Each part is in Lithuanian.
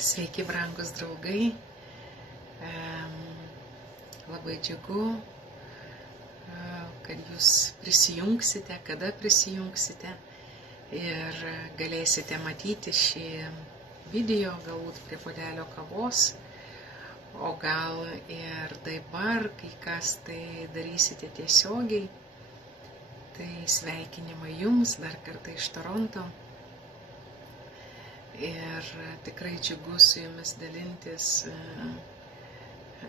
Sveiki, brangus draugai. Labai džiugu, kad jūs prisijungsite, kada prisijungsite ir galėsite matyti šį video, galbūt prie puodelio kavos, o gal ir dabar, kai kas tai darysite tiesiogiai. Tai sveikinimai jums dar kartą iš Toronto. Ir tikrai džiugu su jumis dalintis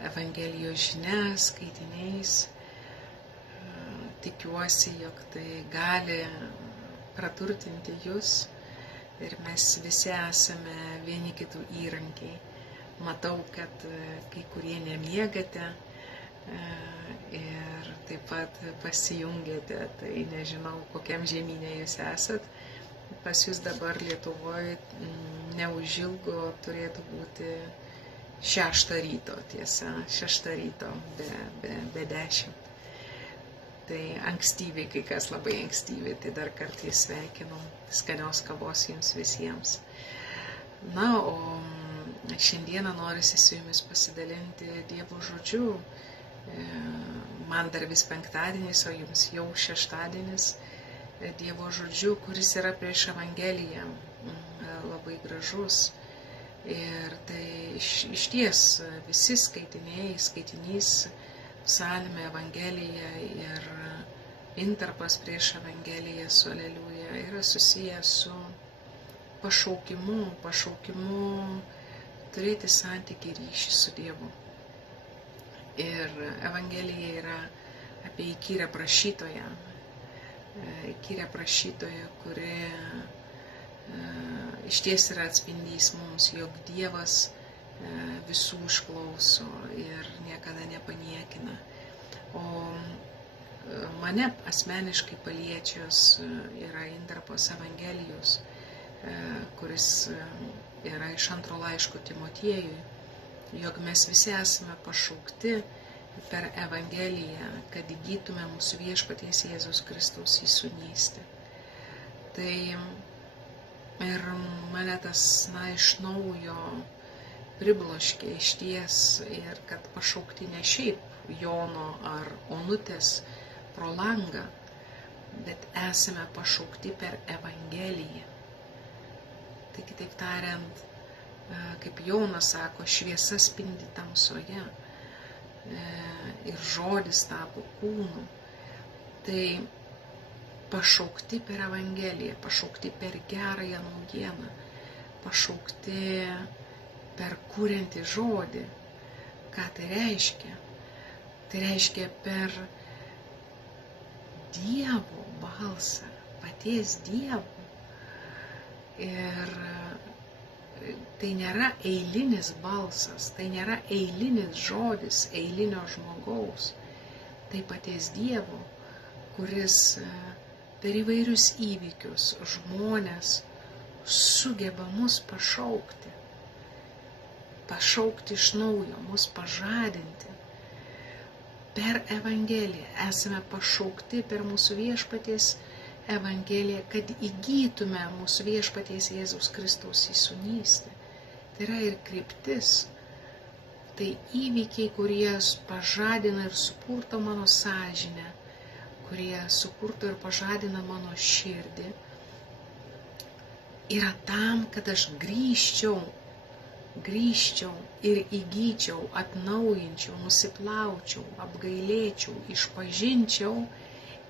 Evangelijos žinia, skaitiniais. Tikiuosi, jog tai gali praturtinti jūs ir mes visi esame vieni kitų įrankiai. Matau, kad kai kurie nemiegate ir taip pat pasijungėte, tai nežinau, kokiam žemynė jūs esat. Pas jūs dabar Lietuvoje neužilgo turėtų būti 6 ryto, tiesa, 6 ryto be 10. Tai ankstyviai, kai kas labai ankstyviai, tai dar kartą sveikinu, skanios kavos jums visiems. Na, o šiandieną norisi su jumis pasidalinti Dievo žodžiu. Man dar vis penktadienis, o jums jau šeštadienis. Dievo žodžiu, kuris yra prieš Evangeliją, labai gražus. Ir tai iš ties visi skaitinys, psalmė, Evangelija ir intarpas prieš Evangeliją su Aleliuja yra susijęs su pašaukimu turėti santykį ryšį su Dievu. Ir Evangelija yra apie įkyrę prašytoją, kuri iš ties yra atspindys mums, jog Dievas visų išklauso ir niekada nepaniekina. O mane asmeniškai paliečios yra intarpas Evangelijos, kuris yra iš antro laiško Timotiejui, jog mes visi esame pašaukti per Evangeliją, kad įgytume mūsų viešpaties Jėzaus Kristaus įsūnystę. Tai ir mane tas, iš naujo pribloškė iš ties ir kad pašaukti ne šiaip Jono ar Onutės pro langą, bet esame pašaukti per Evangeliją. Tai kitaip tariant, kaip Jonas sako, šviesa spindi tamsoje. Ir žodis tapo kūnu. Tai pašaukti per Evangeliją, pašaukti per gerąją naujieną, pašaukti per kuriantį žodį. Ką tai reiškia? Tai reiškia per Dievo balsą, paties Dievo. Ir tai nėra eilinis balsas, tai nėra eilinis žodis, eilinio žmogaus. Tai paties Dievo, kuris per įvairius įvykius žmonės sugeba mus pašaukti iš naujo, mus pažadinti. Per Evangeliją esame pašaukti per mūsų viešpaties Evangeliją, kad įgytume mūsų viešpaties Jėzaus Kristaus įsūnystę. Tai yra ir kryptis. Tai įvykiai, kurie pažadina ir supurto mano sąžinę, kurie supurto ir pažadina mano širdį, yra tam, kad aš grįžčiau ir įgyčiau, atnaujinčiau, nusiplaučiau, apgailėčiau, išpažinčiau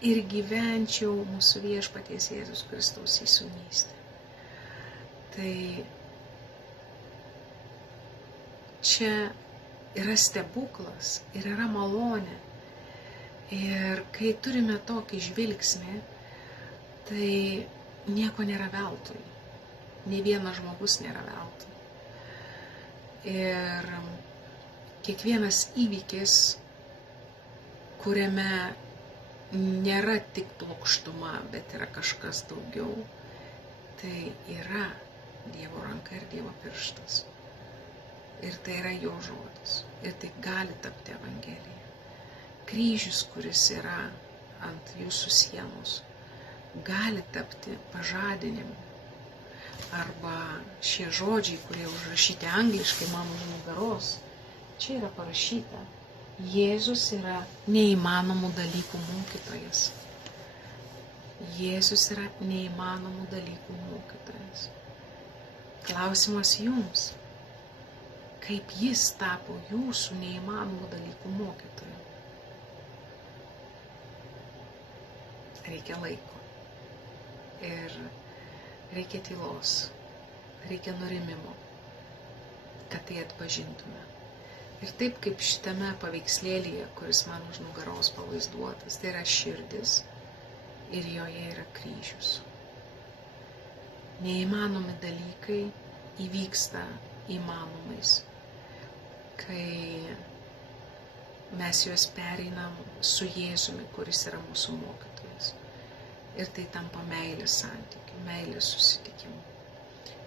ir gyvenčiau mūsų viešpaties Jėzus Kristaus įsūnystę. Tai čia yra stebuklas ir yra malonė. Ir kai turime tokį žvilgsnį, tai nieko nėra veltui. Nė vienas žmogus nėra veltui. Ir kiekvienas įvykis, kuriame nėra tik plokštuma, bet yra kažkas daugiau, tai yra Dievo ranka ir Dievo pirštas. Ir tai yra jo žodis. Ir tai gali tapti Evangelija. Kryžius, kuris yra ant jūsų sienos, gali tapti pažadinimu. Arba šie žodžiai, kurie užrašyti angliškai man už nugaros, čia yra parašyta: Jėzus yra neįmanomų dalykų mokytojas. Jėzus yra neįmanomų dalykų mokytojas. Klausimas jums: kaip jis tapo jūsų neįmanomų dalykų mokytoju? Reikia laiko. Ir reikia tylos. Reikia nurimimo, kad tai atpažintume. Ir taip kaip šitame paveikslėlyje, kuris man už nugaros pavaizduotas, tai yra širdis ir joje yra kryžius. Neįmanomi dalykai įvyksta įmanomais, kai mes juos pereinam su Jėzumi, kuris yra mūsų mokytojas. Ir tai tampa meilės santykių, meilės susitikimų.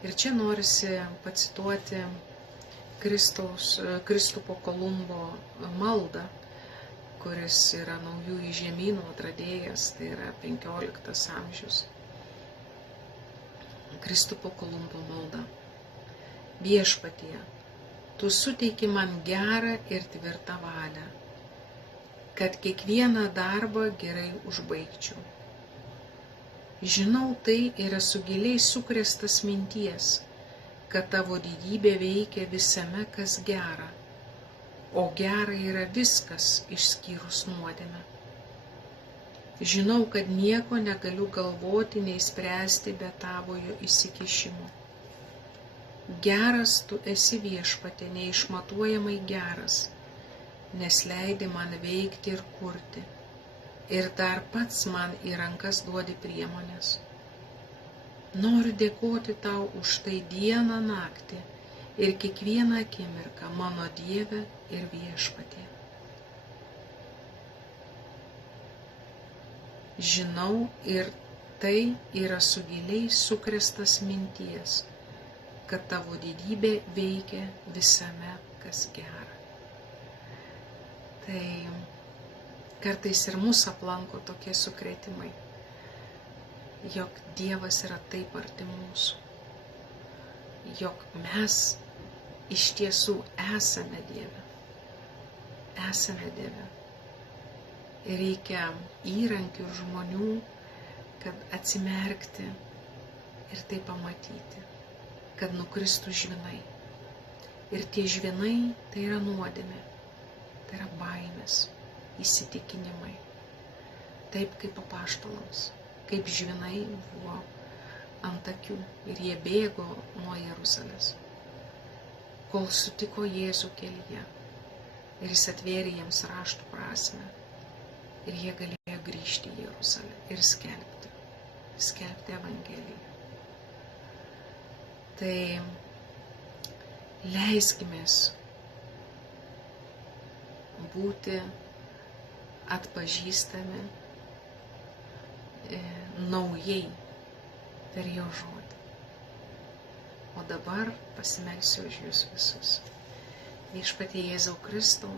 Ir čia norisi pacituoti Kristupo Kolumbo maldą, kuris yra naujųjų žemynų atradėjas, tai yra 15 amžius. Kristupo Kolumbo malda. Viešpatie, tu suteiki man gerą ir tvirtą valią, kad kiekvieną darbą gerai užbaigčiau. Žinau tai ir esu giliai sukrėstas minties, kad tavo didybė veikia visame, kas gera, o gera yra viskas išskyrus nuodėmę. Žinau, kad nieko negaliu galvoti nei spręsti be tavojo įsikišimo. Geras tu esi, Viešpatie, neišmatuojamai geras, nes leidi man veikti ir kurti, ir dar pats man į rankas duodi priemonės. Noriu dėkoti tau už tai dieną, naktį ir kiekvieną akimirką, mano Dieve ir Viešpatie. Žinau ir tai yra su giliai sukrėstas minties, kad tavo didybė veikia visame, kas gera. Tai kartais ir mūsų aplanko tokie sukrėtimai, jog Dievas yra taip arti mūsų, jog mes iš tiesų esame Dieve. Esame Dieve. Ir reikia įrankių ir žmonių, kad atsimerkti ir tai pamatyti, kad nukristų žvinai. Ir tie žvinai tai yra nuodėmė, tai yra baimės, įsitikinimai. Taip kaip apaštalams, kaip žvinai buvo ant akių ir jie bėgo nuo Jeruzalės, kol sutiko Jėzų kelyje ir jis atvėrė jiems raštų prasmę ir jie galėjo grįžti į Jeruzalę ir skelbti Evangeliją. Tai leiskimės būti atpažįstami naujai per jo žodį. O dabar pasimelsiu už jūs visus. Viešpatie Jėzau Kristau,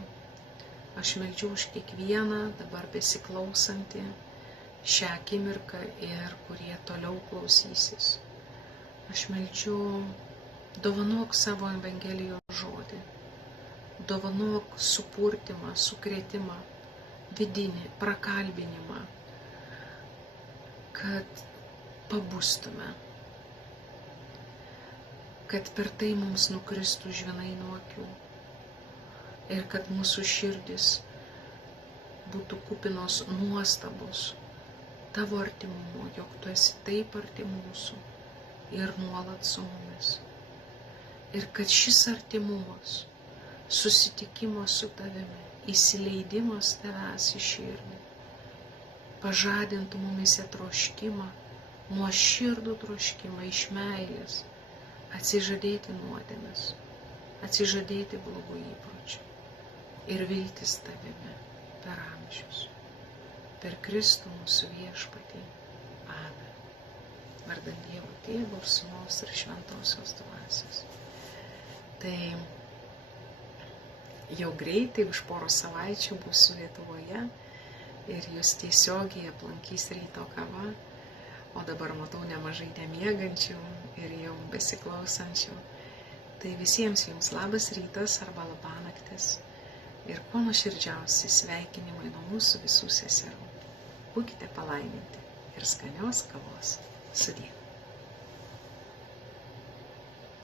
aš meldžiu už kiekvieną dabar besiklausantį šią akimirką ir kurie toliau klausysis. Aš meldžiu, dovanok savo Evangelijos žodį, dovanok supurtimą, sukrėtimą, vidinį prakalbinimą, kad pabustume, kad per tai mums nukristų žvinai nuo akių ir kad mūsų širdis būtų kupinos nuostabos tavo artimumo, jog tu esi taip arti mūsų ir nuolat su mumis. Ir kad šis artimumas, susitikimas su tavimi, įsileidimas tavęs į širdį, pažadintų mumise troškimą, nuoširdų troškimą iš meilės, atsižadėti nuodėmes, atsižadėti blogų įpročių ir viltis tavimi per amžius. Per Kristų mūsų Viešpatį. Amen. Vardan Dievo Tėvo ir Sūnaus ir Šventosios Dvasios. Tai jau greitai, už poros savaičių būsiu Lietuvoje ir jūs tiesiogiai aplankys Ryto kava, o dabar matau nemažai nemiegančių ir jau besiklausančių. Tai visiems jums labas rytas arba labanaktis ir kuo nuoširdžiausi sveikinimai nuo mūsų visų seserų. Būkite palaiminti ir skanios kavos. Sudie.